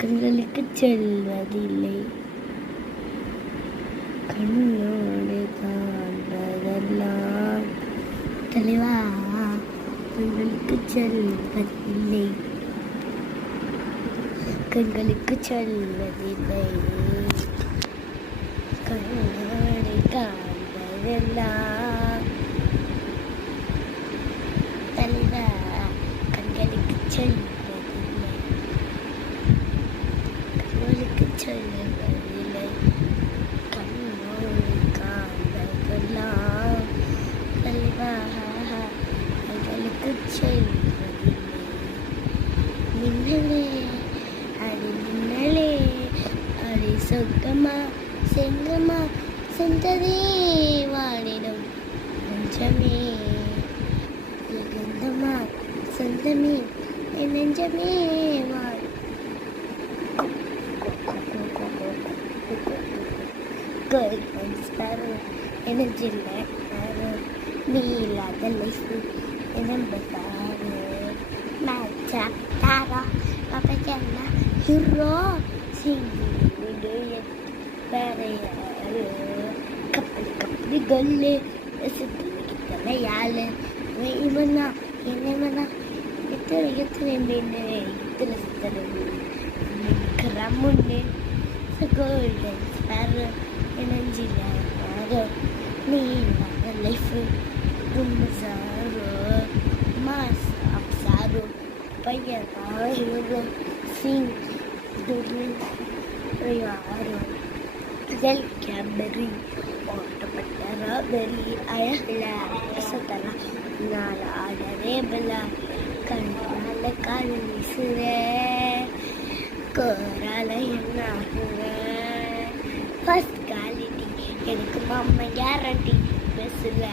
கண்களுக்கு செல்வதில்லை, கண்ணோடு காண்பதெல்லாம் தெளிவா. கண்களுக்கு செல்வதில்லை, கண்களுக்கு செல்வதில்லை, கண்ணோடு காண்பதெல்லாம் தெளிவா. கண்களுக்கு செல்வதில்லை, கண்களுக்கு செல்வதில்லை, கண்ணோடு காண்பதெல்லாம் தெளிவா. கண்களுக்கு செல்வதில்லை. மின்னலே அடி மின்னலே அடி சொர்க்கமா செங்கமா சென்றதே வாழிடும் நெஞ்சமே, எகந்தமா சொந்தமே என் நெஞ்சமே வாழ். எனர்ஜில்ல நீ இல்லாத லைஃப் என்னம்பதாரு மேட்சா தாரா பப்பச்சன்னா ஹீரோ சிங்கிடு வேற யாரு கப்பலி கப்பலி கொல்லு சுத்தனை யாரு இவனா என்னவனா எத்தனை மீன் இத்தனை சுத்தனை கிராமுன்னு கோல்டன் ஸ்டார் எனர்ஜில யாரோ நீ இல்லாத லைஃப் ரொம்ப சாரோ மாஸ் அப்சாரோ பையன் சிங் யாரோ ஜல் கேம்பரி ஓட்டப்பட்ட ராபரி அழகில சத்தர நாள் ஆடரே பலா கண்ணால கால் வீசுற கோரால என்ன ஆகுற ஃபர்ஸ்ட் குவாலிட்டி எனக்கு மாமா கேரண்டி பெஸ்ல